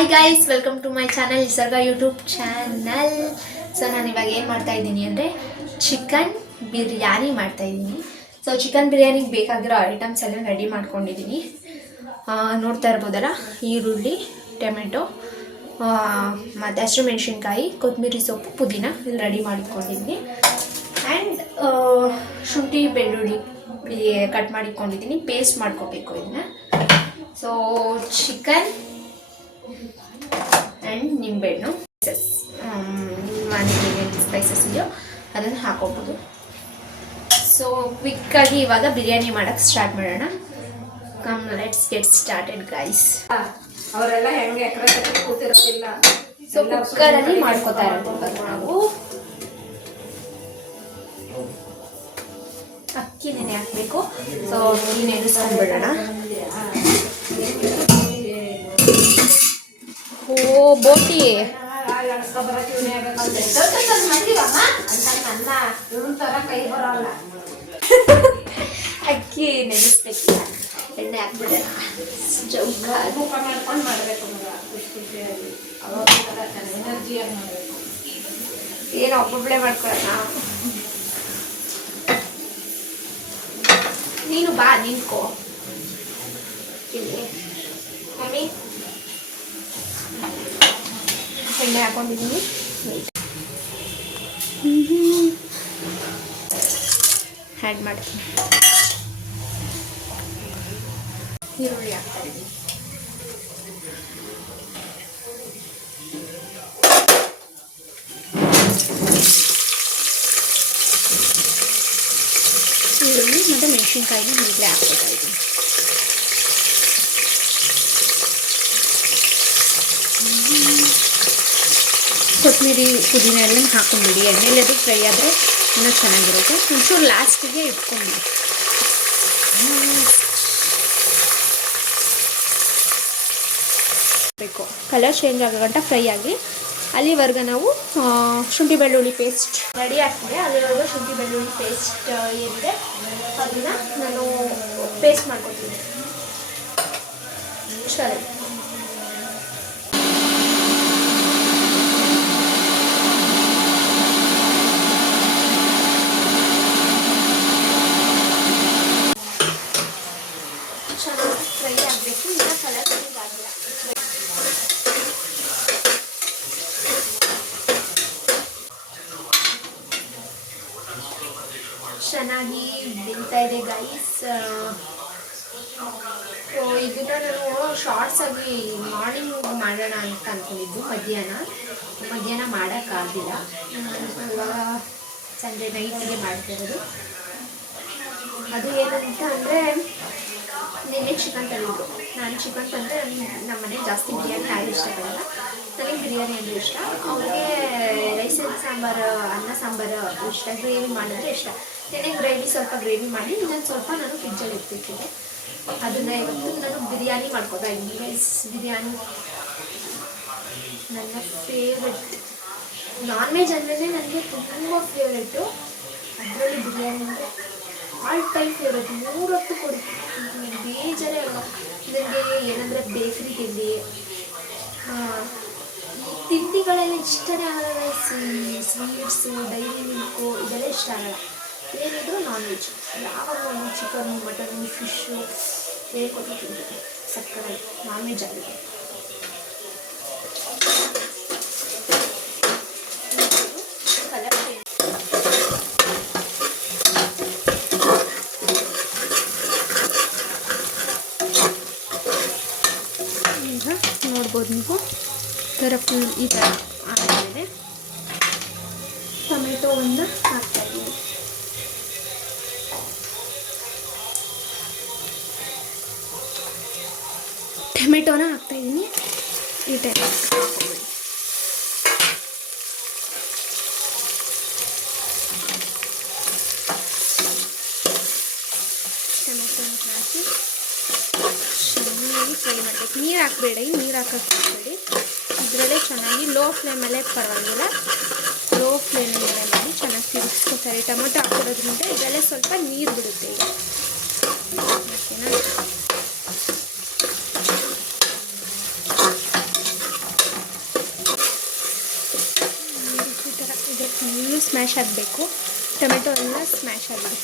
Hi guys, welcome to my channel Nisarga YouTube channel. So ನಾನು ಇವಾಗ ಏನು ಮಾಡ್ತಾ ಇದ್ದೀನಿ ಅಂದರೆ ಚಿಕನ್ ಬಿರಿಯಾನಿ ಮಾಡ್ತಾ ಇದ್ದೀನಿ. ಸೊ ಚಿಕನ್ ಬಿರಿಯಾನಿಗೆ ಬೇಕಾಗಿರೋ ಐಟಮ್ಸ್ ಎಲ್ಲ ರೆಡಿ ಮಾಡ್ಕೊಂಡಿದ್ದೀನಿ. ನೋಡ್ತಾ ಇರ್ಬೋದಲ್ಲ, ಈರುಳ್ಳಿ, ಟೊಮೆಟೊ, ಮತ್ತು ಹಸಿಮೆಣಸಿನ್ಕಾಯಿ, ಕೊತ್ತಂಬರಿ ಸೊಪ್ಪು, ಪುದೀನ ಇಲ್ಲಿ ರೆಡಿ ಮಾಡಿಟ್ಕೊಂಡಿದ್ದೀನಿ. ಆ್ಯಂಡ್ ಶುಂಠಿ ಬೆಳ್ಳುಳ್ಳಿ ಕಟ್ ಮಾಡಿಟ್ಕೊಂಡಿದ್ದೀನಿ. ಪೇಸ್ಟ್ ಮಾಡ್ಕೋಬೇಕು ಇದನ್ನ. ಸೊ ಚಿಕನ್ ಆ್ಯಂಡ್ ನಿಂಬೆಹಣ್ಣು, ಮನೆಗೆ ಏನು ಸ್ಪೈಸಸ್ ಇದೆಯೋ ಅದನ್ನು ಹಾಕೋಬೋದು. ಸೊ ಕ್ವಿಕ್ಕಾಗಿ ಇವಾಗ ಬಿರಿಯಾನಿ ಮಾಡೋಕ್ಕೆ ಸ್ಟಾರ್ಟ್ ಮಾಡೋಣ. Come let's get started guys. ಅವರೆಲ್ಲ ಹೆಂಗೆ ಕೂತಿರೋದಿಲ್ಲ. ಸೊ ಕುಕ್ಕರಲ್ಲಿ ಮಾಡ್ಕೋತಾ ಇರೋದು ನಾವು. ಅಕ್ಕಿ ನೆನೆ ಹಾಕಬೇಕು. ಸೊ ಅಕ್ಕಿ ನೆನೆಸ್ಕೊಂಡ್ಬಿಡೋಣ. ಓ ಬೋಟಿ ಅಕ್ಕಿ ನೆನೆಸ್ಬೇಕು. ಎಣ್ಣೆ ಹಾಕ್ಬಿಡೋಣ. ಮಾಡ್ಕೊಂಡು ಮಾಡಬೇಕು. ಎನರ್ಜಿಯಾಗಿ ಮಾಡಬೇಕು. ಏನು ಒಬ್ಬೊಬ್ಬಳೆ ಮಾಡ್ಕೊಳ್ಳೋಣ. ನೀನು ಬಾ, ನಿಂತ್ಕೋ ಇಲ್ಲಿ. ಮಮ್ಮಿ ಎಣ್ಣೆ ಹಾಕೊಂಡಿದ್ದೀನಿ. ಆ್ಯಡ್ ಮಾಡ್ತೀನಿ. ಈರುಳ್ಳಿ ಹಾಕ್ತಾ ಇದ್ದೀನಿ. ಈರುಳ್ಳಿ ಮತ್ತು ಮೆಣಸಿನ್ಕಾಯಿನ ಈಗಲೇ ಹಾಕ್ಕೊತಾ ಇದ್ದೀನಿ. ಕೊತ್ತಂಬರಿ, ಪುದೀನ ಎಲ್ಲ ಹಾಕೊಂಡ್ಬಿಡಿ. ಎಣ್ಣೆಲಿ ಅದು ಫ್ರೈ ಆದರೆ ಇನ್ನೂ ಚೆನ್ನಾಗಿರುತ್ತೆ. ಒಂಚೂರು ಲಾಸ್ಟಿಗೆ ಇಟ್ಕೊಂಡ್ಬಿಡಿ. ಬೇಕು ಕಲರ್ ಚೇಂಜ್ ಆಗೋ ಗಂಟ ಫ್ರೈ ಆಗಿ ಅಲ್ಲಿವರೆಗೆ ನಾವು ಶುಂಠಿ ಬೆಳ್ಳುಳ್ಳಿ ಪೇಸ್ಟ್ ರೆಡಿ ಆಗ್ತಿದೆ. ಅಲ್ಲಿವರೆಗೂ ಶುಂಠಿ ಬೆಳ್ಳುಳ್ಳಿ ಪೇಸ್ಟ್ ಏನಿದೆ ಅದನ್ನು ನಾನು ಪೇಸ್ಟ್ ಮಾಡ್ಕೊತೀನಿ. ಸರಿ, ಚೆನ್ನಾಗಿ ಫ್ರೈ ಆಗಬೇಕು. ಇನ್ನೂ ಕಲರ್ ಚೇಂಜ್ ಆಗಿಲ್ಲ. ಚೆನ್ನಾಗಿ ಬೆಳೀತಾ ಇದೆ ಗೈಸ್. ಇದನ್ನ ನಾನು ಶಾರ್ಟ್ಸ್ ಆಗಿ ಮಾರ್ನಿಂಗ್ ಮಾಡೋಣ ಅಂತ ಅಂದ್ಕೊಂಡಿದ್ದು. ಮಧ್ಯಾಹ್ನ ಮಾಡೋಕ್ಕಾಗಿಲ್ಲ. ಇವಾಗ ಸಂಜೆ ನೈಟಿಗೆ ಮಾಡ್ತಿರೋದು. ಅದು ಏನಂತ ಅಂದರೆ ನಿನ್ನೆ ಚಿಕನ್ ತಂದಿದ್ದು. ನಾನು ಚಿಕನ್ ತಂದರೆ ನಮ್ಮ ಮನೆಗೆ ಜಾಸ್ತಿ ಬಿರಿಯಾನಿ ಯಾರು ಇಷ್ಟಪಡಲ್ಲ. ನನಗೆ ಬಿರಿಯಾನಿ ಅಂದರೆ ಇಷ್ಟ. ಅವ್ರಿಗೆ ರೈಸ್ ಆ್ಯಂಡ್ ಸಾಂಬಾರು, ಅನ್ನ ಸಾಂಬಾರು ಇಷ್ಟ. ಗ್ರೇವಿ ಮಾಡಿದ್ರೆ ಇಷ್ಟ. ನೆನೆ ಸ್ವಲ್ಪ ಗ್ರೇವಿ ಮಾಡಿ ಇನ್ನೊಂದು ಸ್ವಲ್ಪ ನಾನು ಫ್ರಿಜ್ಜಲ್ಲಿ ಇಟ್ಬಿಟ್ಟಿದ್ದೆ. ಅದನ್ನು ಇವತ್ತು ನಾನು ಬಿರಿಯಾನಿ ಮಾಡ್ಕೋತಾ ಇದ್ದೀನಿ ಗೈಸ್. ಬಿರಿಯಾನಿ ನನ್ನ ಫೇವ್ರೆಟ್. ನಾನ್ ವೆಜ್ ಅಂದ್ರೇ ನನಗೆ ತುಂಬ ಫೇವ್ರೆಟ್ಟು. ಅದರಲ್ಲಿ ಬಿರಿಯಾನಿ ಅಂದರೆ ಆಲ್ ಟೈಮ್ ಫೇವ್ರೆಟ್. 3 ಹೊತ್ತು ಕೊಡ್ತೀನಿ, ಬೇಜಾರೇ ಅಲ್ಲ. ನನಗೆ ಏನಂದರೆ ಬೇಕ್ರಿ ತಿಂಡಿಗಳೆಲ್ಲ ಇಷ್ಟನೇ ಆಗಲ್ಲ. ಸ್ವೀಟ್ಸು, ಡೈರಿ ಮಿಲ್ಕು ಇದೆಲ್ಲ ಇಷ್ಟ ಆಗಲ್ಲ. ಏನಿದ್ರು ನಾನ್ ವೆಜ್. ಯಾವಾಗ ಒಂದು ಚಿಕನ್ನು, ಮಟನು, ಫಿಶ್ಶು ಏನೇ ಕೊಟ್ಟು ತಿಂತೀನಿ. ಸಕ್ಕರೆ ನಾನ್ ವೆಜ್ ಆಗಿದೆ. ಈಗ ನೋಡ್ಬೋದು ನೀವು ಥರ ಫುಲ್ ಈ ಥರ ಆದಮೇಲೆ ಟೊಮೆಟೊವನ್ನು ಹಾಕ್ತಾಯಿದ್ದೀನಿ. ಟೊಮೆಟೊನ ಹಾಕ್ತಾಯಿದ್ದೀನಿ. ಈ ಟೈಪ್ ಹಾಕ್ಕೊಂಬಿಡಿ. ಟೊಮೆಟೊನ ಹಾಕಿ ಚೆನ್ನಾಗಿ ಫ್ರೈ ಮಾಡಬೇಕು. ನೀರು ಹಾಕಬೇಡಿ, ನೀರು ಹಾಕಕ್ಕೆ ಹೋಗಬೇಡಿ. ಇದರಲ್ಲೇ ಚೆನ್ನಾಗಿ ಲೋ ಫ್ಲೇಮಲ್ಲೇ ಪರವಾಗಿಲ್ಲ, ಲೋ ಫ್ಲೇಮಲ್ಲೇ ಮಾಡಿ ಚೆನ್ನಾಗಿ ತಿರುಗಿಸ್ಕೊತಾರೆ. ಟೊಮೆಟೊ ಹಾಕಿರೋದ್ರಿಂದ ಇದರಲ್ಲೇ ಸ್ವಲ್ಪ ನೀರು ಬಿಡುತ್ತೆ. ಈಗ ಓಕೆನಾ? ಸ್ಮ್ಯಾಶ್ ಆಗಬೇಕು. ಟೊಮೆಟೊ ಎಲ್ಲ ಸ್ಮ್ಯಾಶ್ ಆಗಿದೆ.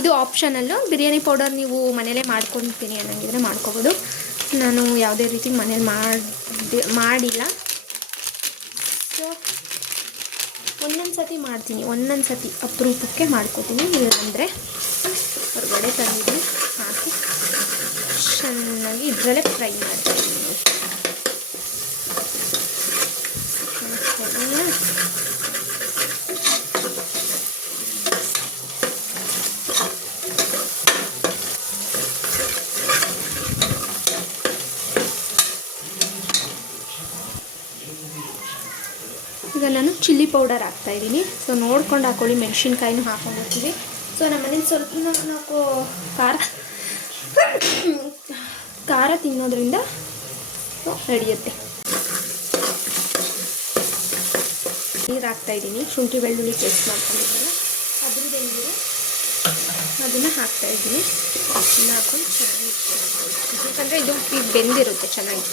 ಇದು ಆಪ್ಷನಲ್ಲು. ಬಿರಿಯಾನಿ ಪೌಡರ್ ನೀವು ಮನೇಲೇ ಮಾಡ್ಕೊತೀನಿ ಅನ್ನಂಗಿದ್ರೆ ಮಾಡ್ಕೊಬೋದು. ನಾನು ಯಾವುದೇ ರೀತಿ ಮನೇಲಿ ಮಾಡಿಲ್ಲ. ಸೊ ಒಂದೊಂದು ಸತಿ ಮಾಡ್ತೀನಿ, ಒಂದೊಂದು ಸತಿ ಅಪರೂಪಕ್ಕೆ ಮಾಡ್ಕೊತೀನಿ. ಇಲ್ಲಾಂದರೆ ಹೊರಗಡೆ ತಂದಿದ್ದೀನಿ ಹಾಕಿ ಚೆನ್ನಾಗಿ ಇದರಲ್ಲೇ ಫ್ರೈ ಮಾಡ್ತೀನಿ. ಈಗ ನಾನು ಚಿಲ್ಲಿ ಪೌಡರ್ ಹಾಕ್ತಾಯಿದ್ದೀನಿ. ಸೊ ನೋಡ್ಕೊಂಡು ಹಾಕ್ಕೊಳ್ಳಿ. ಮೆಣಸಿನ್ಕಾಯಿನೂ ಹಾಕೊಂಡ್ಬಿಡ್ತೀವಿ. ಸೊ ನಮ್ಮ ಮನೇಲಿ ಸ್ವಲ್ಪ ನಾವು ಖಾರ ತಿನ್ನೋದ್ರಿಂದ ನಡೆಯುತ್ತೆ. ನೀರು ಹಾಕ್ತಾಯಿದ್ದೀನಿ. ಶುಂಠಿ ಬೆಳ್ಳುಳ್ಳಿ ಪೇಸ್ಟ್ ಮಾಡ್ಕೊಂಡಿದ್ದೀನಿ, ಅದ್ರದ್ದು ಏನಿದೆ ಅದನ್ನು ಹಾಕ್ತಾಯಿದ್ದೀನಿ. ಅದನ್ನ ಹಾಕೊಂಡು ಚೆನ್ನಾಗಿ ಯಾಕಂದರೆ ಇದು ಈಗ ಬೆಂದಿರುತ್ತೆ. ಚೆನ್ನಾಗಿ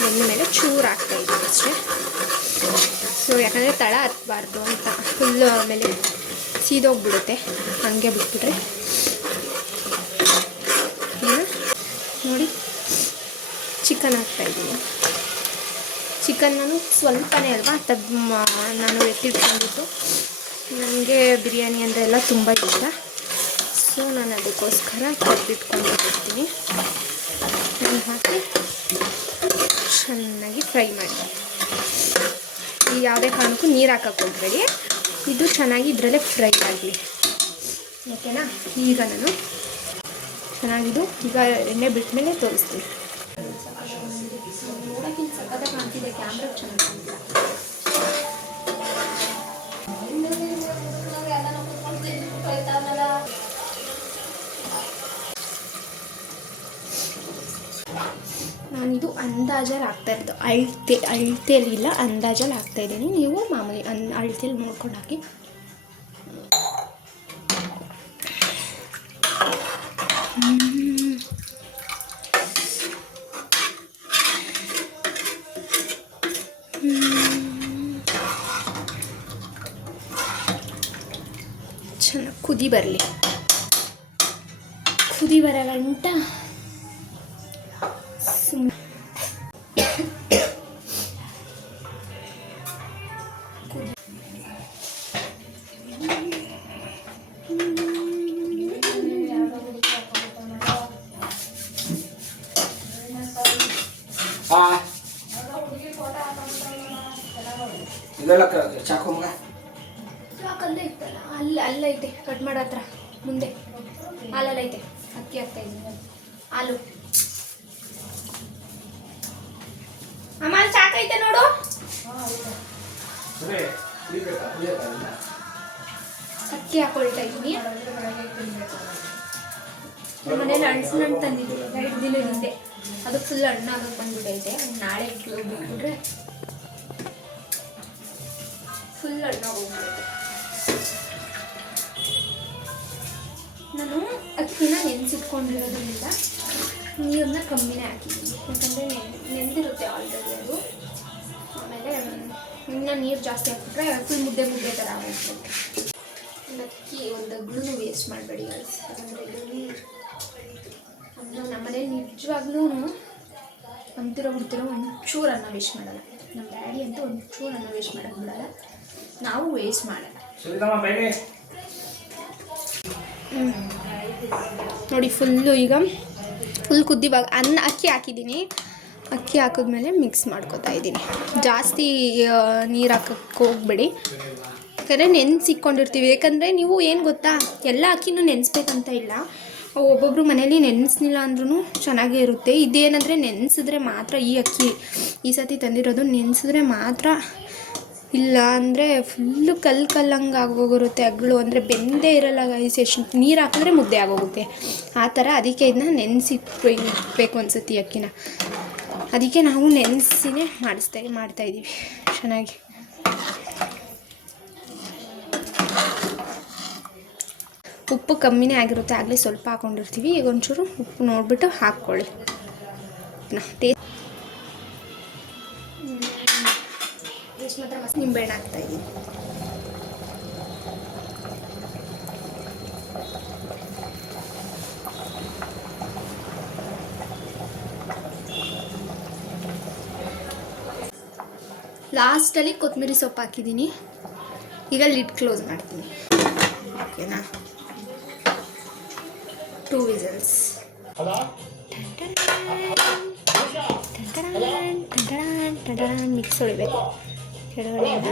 ಬೆಂದ ಮೇಲೆ ಚೂರು ಹಾಕ್ತಾಯಿದ್ದೀನಿ ಅಷ್ಟೇ. ಸೊ ಯಾಕಂದರೆ ತಳ ಹತ್ತಬಾರ್ದು ಅಂತ. ಫುಲ್ಲು ಆಮೇಲೆ ಸೀದೋಗ್ಬಿಡುತ್ತೆ ಹಾಗೆ ಬಿಟ್ಬಿಟ್ರೆ. ನೋಡಿ ಚಿಕನ್ ಹಾಕ್ತಾಯಿದ್ದೀನಿ. ಚಿಕನ್ ನಾನು ಸ್ವಲ್ಪನೇ ಅಲ್ವಾ ನಾನು ಎತ್ತಿಟ್ಕೊಂಡಿದ್ದು. ನನಗೆ ಬಿರಿಯಾನಿ ಅಂದರೆ ಎಲ್ಲ ತುಂಬ ಇಷ್ಟ. ಸೊ ನಾನು ಅದಕ್ಕೋಸ್ಕರ ತೆಗೆದಿಟ್ಕೊಂಡಿರ್ತೀನಿ. ನಾನು ಹಾಕಿ ಚೆನ್ನಾಗಿ ಫ್ರೈ ಮಾಡಿ. ಈಗ ಯಾವುದೇ ಕಾರಣಕ್ಕೂ ನೀರು ಹಾಕಕ್ಕೆ ಹೋಗಬೇಡಿ. ಇದು ಚೆನ್ನಾಗಿ ಇದರಲ್ಲೇ ಫ್ರೈ ಆಗಲಿ, ಓಕೆನಾ? ಈಗ ನಾನು ಚೆನ್ನಾಗಿದು ಈಗ ಎಣ್ಣೆ ಬಿಟ್ಟ ಮೇಲೆ ತೋರಿಸ್ತೀನಿ. ನೋಡೋಕ್ಕಿಂತ ಸಕ್ಕತ್ತಾಗಿ ಕಾಣ್ತಿದೆ, ಕ್ಯಾಮ್ರಾ ಚೆನ್ನಾಗಿ ಕಾಣ್ತಿಲ್ಲ. ನಾನಿದು ಅಂದಾಜಲ್ಲಿ ಹಾಕ್ತಾಯಿರೋದು, ಅಳತೆಯಲ್ಲಿ ಇಲ್ಲ, ಅಂದಾಜಲ್ಲಿ ಹಾಕ್ತಾಯಿದ್ದೀನಿ. ನೀವು ಮಾಮೂಲಿ ಅಳತೆಯಲ್ಲಿ ನೋಡ್ಕೊಂಡು ಹಾಕಿ. ಚೆನ್ನಾಗಿ ಕುದಿ ಬರಲಿ. ಕುದಿ ಬರೋ ಗಂಟ ಸಾಕಲ್ಲೇ ಇತ್ತಲ್ಲ, ಅಲ್ಲೈತೆ ಕಟ್ ಮಾಡೋ ಹತ್ರ ಮುಂದೆ ಹಾಲಲ್ಲ ಐತೆ. ಅಕ್ಕಿ ಹಾಕ್ತಾ ಇದ್ದೀನಿ, ಹಾಲು. ಅಮ್ಮ ಸಾಕೈತೆ ನೋಡು. ಅಕ್ಕಿ ಹಾಕೊಳ್ತಾ ಇದ್ದೀನಿ. ಮನೇಲಿ ಹಣ್ಣು ತಂದಿದ್ದೀನಿ 2 ದಿನ ಹಿಂದೆ. ಅದು ಫುಲ್ ಹಣ್ಣಾಗಕ್ಕೆ ಬಂದ್ಬಿಟ್ಟೈತೆ. ನಾಳೆ ಬಿಟ್ಬಿಟ್ರೆ ಫುಲ್ ಹಣ್ಣಾಗೋಗ್ಬಿಡುತ್ತೆ. ನಾನು ಅಕ್ಕಿನ ನೆನೆಸಿಟ್ಕೊಂಡಿರೋದ್ರಿಂದ ನೀರನ್ನ ಕಮ್ಮಿನೇ ಹಾಕಿದ್ದೀನಿ. ಯಾಕಂದರೆ ನೆಂದಿರುತ್ತೆ ಆಲ್ರೆಡಿ ಅದು. ಆಮೇಲೆ ಇನ್ನು ನೀರು ಜಾಸ್ತಿ ಹಾಕ್ಬಿಟ್ರೆ ಫುಲ್ ಮುದ್ದೆ ಥರ ಆಗೋಗ್ಬಿಡುತ್ತೆ. ಅಕ್ಕಿ ಒಂದು ಅಗ್ಳೂ ವೇಸ್ಟ್ ಮಾಡಬೇಡಿ. ಯಾಕಂದರೆ ನಮ್ಮನೇಲಿ ನಿಜವಾಗ್ಲೂ ಅಂತಿರೋ ಒಂಚೂರು ಅನ್ನ ವೇಸ್ಟ್ ಮಾಡಲ್ಲ. ನಮ್ಮ ಡ್ಯಾಡಿ ಅಂತೂ ಒಂಚೂರು ಅನ್ನ ವೇಸ್ಟ್ ಮಾಡೋಕ್ಕೆ ಬಿಡಲ್ಲ, ನಾವು ವೇಸ್ಟ್ ಮಾಡಲ್ಲ. ನೋಡಿ ಫುಲ್ಲು ಈಗ ಫುಲ್ ಕುದ್ದಿವಾಗ ಅಕ್ಕಿ ಹಾಕಿದ್ದೀನಿ. ಅಕ್ಕಿ ಹಾಕಿದ್ಮೇಲೆ ಮಿಕ್ಸ್ ಮಾಡ್ಕೊತಾ ಇದ್ದೀನಿ. ಜಾಸ್ತಿ ನೀರು ಹಾಕಕ್ಕೆ ಹೋಗ್ಬೇಡಿ, ಯಾಕಂದರೆ ನೆನೆಸಿಕ್ಕೊಂಡಿರ್ತೀವಿ. ಯಾಕಂದರೆ ನೀವು ಏನು ಗೊತ್ತಾ, ಎಲ್ಲ ಅಕ್ಕಿನೂ ನೆನೆಸ್ಬೇಕಂತ ಇಲ್ಲ. ಒಬ್ಬೊಬ್ರು ಮನೇಲಿ ನೆನೆಸ್ಲಿಲ್ಲ ಅಂದ್ರೂ ಚೆನ್ನಾಗೇ ಇರುತ್ತೆ. ಇದೇನಂದರೆ ನೆನೆಸಿದ್ರೆ ಮಾತ್ರ, ಈ ಅಕ್ಕಿ ಈ ಸತಿ ತಂದಿರೋದು ನೆನೆಸಿದ್ರೆ ಮಾತ್ರ, ಇಲ್ಲ ಅಂದರೆ ಫುಲ್ಲು ಕಲ್ಲಂಗೆ ಆಗೋಗಿರುತ್ತೆ. ಅಗ್ಳು ಅಂದರೆ ಬೆಂದೇ ಇರಲ್ಲ. ಎಷ್ಟು ನೀರು ಹಾಕಿದ್ರೆ ಮುದ್ದೆ ಆಗೋಗುತ್ತೆ ಆ ಥರ. ಅದಕ್ಕೆ ಇದನ್ನ ನೆನೆಸಿಕ್ಬೇಕು ಅನ್ಸುತ್ತೆ ಅಕ್ಕಿನ. ಅದಕ್ಕೆ ನಾವು ನೆನೆಸಿನೇ ಮಾಡ್ತಾಯಿದ್ದೀವಿ ಚೆನ್ನಾಗಿ. ಉಪ್ಪು ಕಮ್ಮಿನೇ ಆಗಿರುತ್ತೆ, ಆಗಲೇ ಸ್ವಲ್ಪ ಹಾಕ್ಕೊಂಡಿರ್ತೀವಿ. ಈಗ ಒಂಚೂರು ಉಪ್ಪು ನೋಡಿಬಿಟ್ಟು ಹಾಕ್ಕೊಳ್ಳಿ. ಟೇಸ್ಟ್ ಮಾತ್ರ ಮಸ್ತ್. ನಿಂಬೆಹಣ್ಣು ಹಾಕ್ತಾಯಿದ್ದೀನಿ. ಲಾಸ್ಟಲ್ಲಿ ಕೊತ್ತಂಬರಿ ಸೊಪ್ಪು ಹಾಕಿದ್ದೀನಿ. ಈಗ ಲಿಡ್ ಕ್ಲೋಸ್ ಮಾಡ್ತೀನಿ. ಓಕೆನಾ? 2 ವಿಸಲ್ಸ್. ಮಿಕ್ಸ್ ಹೊಡಿಬೇಕು ಕೆಳಗಡೆಯಿಂದ.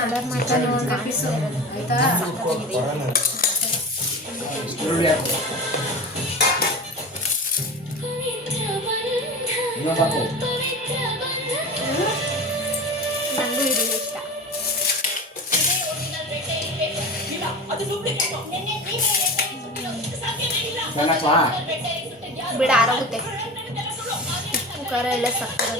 ಕಲರ್ ಮಾತ್ರ ಆಯ್ತಾ? ನನಗೂ ಇದು ಇಷ್ಟ. ಬಿಡ ಆರೋಗುತ್ತೆ. ಉಪ್ಪು ಖಾರ ಎಲ್ಲ ಸಕ್ಕರೆ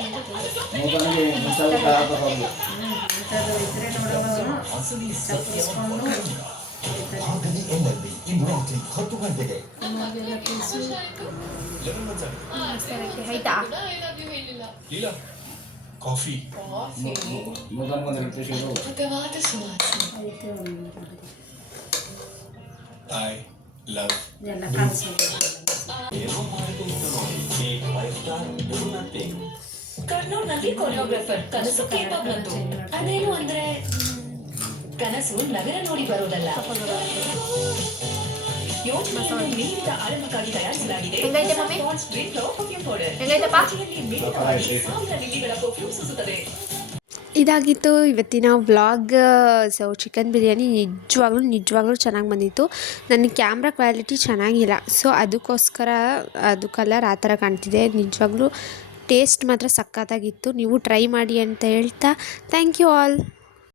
ಆಯ್ತಾ? ಕಾಫಿ ಐ ಲವ್ ಕರ್ನೂಲ್ನಲ್ಲಿ ಕೊರಿಯೋಗ್ರಾಫರ್ ಕನಸು ಕೇಳ್ಬಂತು. ಅದೇನು ಅಂದ್ರೆ ಕನಸು ನಗರ ನೋಡಿ ಬರೋದಲ್ಲ, ಯೋಚನೆಯನ್ನು ಮೀರಿದ ಆರಂಭಕ್ಕಾಗಿ ತಯಾರಿಸಲಾಗಿದೆ. ಇದಾಗಿತ್ತು ಇವತ್ತಿನ ವ್ಲಾಗ್. ಸೊ ಚಿಕನ್ ಬಿರಿಯಾನಿ ನಿಜವಾಗ್ಲೂ ಚೆನ್ನಾಗಿ ಬಂದಿತ್ತು. ನನ್ನ ಕ್ಯಾಮ್ರಾ ಕ್ವಾಲಿಟಿ ಚೆನ್ನಾಗಿಲ್ಲ, ಸೊ ಅದಕ್ಕೋಸ್ಕರ ಅದು ಕಲರ್ ಆ ಥರ ಕಾಣ್ತಿದೆ. ನಿಜವಾಗ್ಲೂ ಟೇಸ್ಟ್ ಮಾತ್ರ ಸಖತ್ತಾಗಿತ್ತು. ನೀವು ಟ್ರೈ ಮಾಡಿ ಅಂತ ಹೇಳ್ತಾ ಥ್ಯಾಂಕ್ ಯು ಆಲ್.